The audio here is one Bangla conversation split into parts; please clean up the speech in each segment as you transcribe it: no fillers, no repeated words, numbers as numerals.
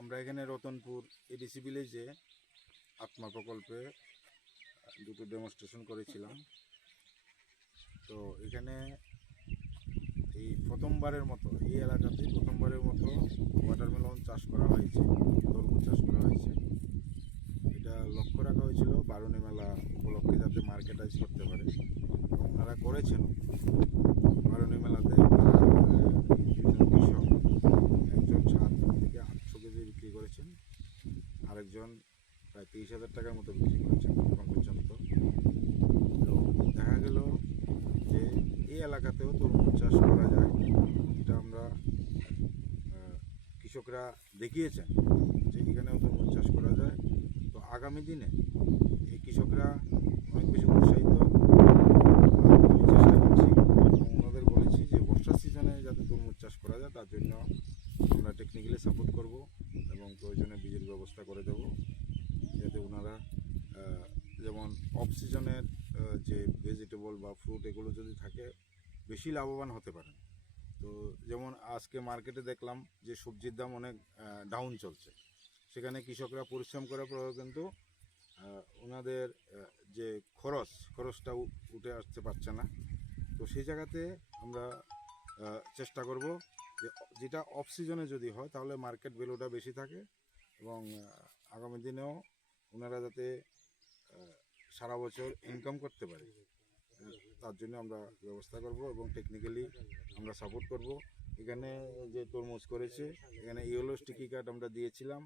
আমরা এখানে রতনপুর এডিসি ভিলেজে আত্মা প্রকল্পে দুটো ডেমনস্ট্রেশন করেছিলাম। তো এখানে এই প্রথমবারের মতো এই এলাকাতে প্রথমবারের মতো ওয়াটারমেলন চাষ করা হয়েছে, তরমুজ চাষ করা হয়েছে। এটা লক্ষ্য রাখা হয়েছিল বারুণী মেলা উপলক্ষে যাতে মার্কেটাইজ করতে পারে, এবং ওনারা করেছেন। বারুণী মেলাতে কৃষক একজন 7 থেকে 800 কেজি বিক্রি করেছেন, আরেকজন প্রায় 30,000 টাকার মতো বিক্রি করেছেন এখন পর্যন্ত। তো দেখা গেল যে এই এলাকাতেও তরমুজ চাষ করা যায়, এটা আমরা কৃষকরা দেখিয়েছেন যে এখানেও তরমুজ চাষ করা যায়। তো আগামী দিনে এই কৃষকরা অনেক বেশি উৎসাহিত, আমি চেষ্টা করছি এবং ওনাদের বলেছি যে বর্ষার সিজনে যাতে তরমুজ চাষ করা যায় তার জন্য আমরা টেকনিক্যালি সাপোর্ট করব এবং প্রয়োজনে বীজের ব্যবস্থা করে দেব, যাতে ওনারা যেমন অফ সিজনের যে ভেজিটেবল বা ফ্রুট এগুলো যদি থাকে বেশি লাভবান হতে পারেন। তো যেমন আজকে মার্কেটে দেখলাম যে সবজির দাম অনেক ডাউন চলছে, সেখানে কৃষকরা পরিশ্রম করার পরেও কিন্তু ওনাদের যে খরচটা উঠে আসতে পারছে না। তো সেই জায়গাতে আমরা চেষ্টা করব যে যেটা অফ সিজনে যদি হয় তাহলে মার্কেট ভ্যালুটা বেশি থাকে, এবং আগামী দিনেও ওনারা যাতে সারা বছর ইনকাম করতে পারে তার জন্য আমরা ব্যবস্থা করব এবং টেকনিক্যালি আমরা সাপোর্ট করব। এখানে যে তরমুজ করেছে এখানে ইয়েলো স্টিকি কার্ড আমরা দিয়েছিলাম,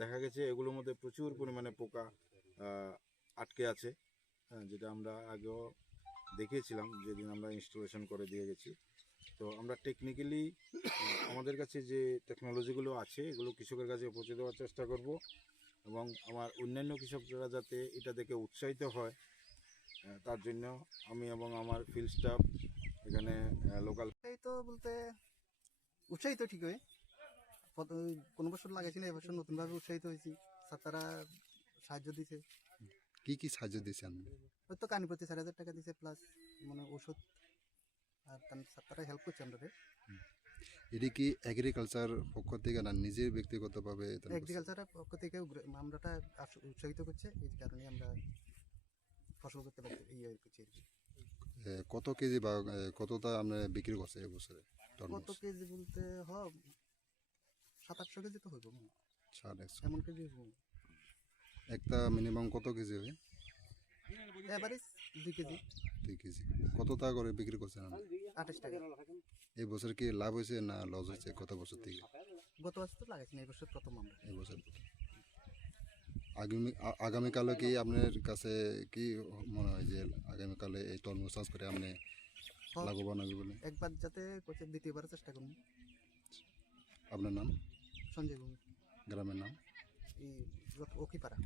দেখা গেছে এগুলোর মধ্যে প্রচুর পরিমাণে পোকা আটকে আছে, যেটা আমরা আগেও দেখিয়েছিলাম যেদিন আমরা ইনস্টলেশন করে দিয়ে গেছি। তো আমরা টেকনিক্যালি আমাদের কাছে যে টেকনোলজিগুলো আছে এগুলো কৃষকের কাছে পৌঁছে দেওয়ার চেষ্টা করব, এবং আমার অন্যান্য কৃষকরা যাতে এটা দেখে উৎসাহিত হয় তার জন্য আমি এবং আমার ফিল্ড স্টাফ এখানে লোকাল তো বলতে উৎসাহিত ঠিকই, কোনো বছর লাগাইছি না, এবছর নতুনভাবে উৎসাহিত হয়েছি। তারা সাহায্য দিছে। কি কি সাহায্য দিয়েছেন? ওই তো কানি প্রতি 4,000 টাকা দিছে, প্লাস মানে ওষুধ, আর তারা হেল্প করছে আমাদের। এটা কি এগ্রিকালচার পক্ষ থেকে না নিজের ব্যক্তিগতভাবে? এগ্রিকালচারের পক্ষ থেকে আমরাটা উৎসাহিত করছে, এই কারণে আমরা ফসল করতে পারছি। কত কেজি বা কতটা আমরা বিক্রি করছে এবছরে? কত কেজি বলতে 700-800 কেজি তো হইব, 700 এমন কেজি হইব। একটা মিনিমাম কত কেজি হবে? Average 2 KG. 2 কেজি। কত টাকা করে বিক্রি করছেন? 28 টাকা। এই বছর কি লাভ হয়েছে না লস হয়েছে কত বছর থেকে? গত বছর তো লাগাইছি না, এই বছর প্রথম আমরা। এই বছর আগামীকালে কি আপনার কাছে কি মনে হয় যে আগামীকালে এই তরমুজ চাষ করে আপনি লাভবান হবে বলে? একবার যাতে দ্বিতীয়বার চেষ্টা করুন। আপনার নাম? সঞ্জয় ভূমি। গ্রামের নাম? এই ওকিপাড়া।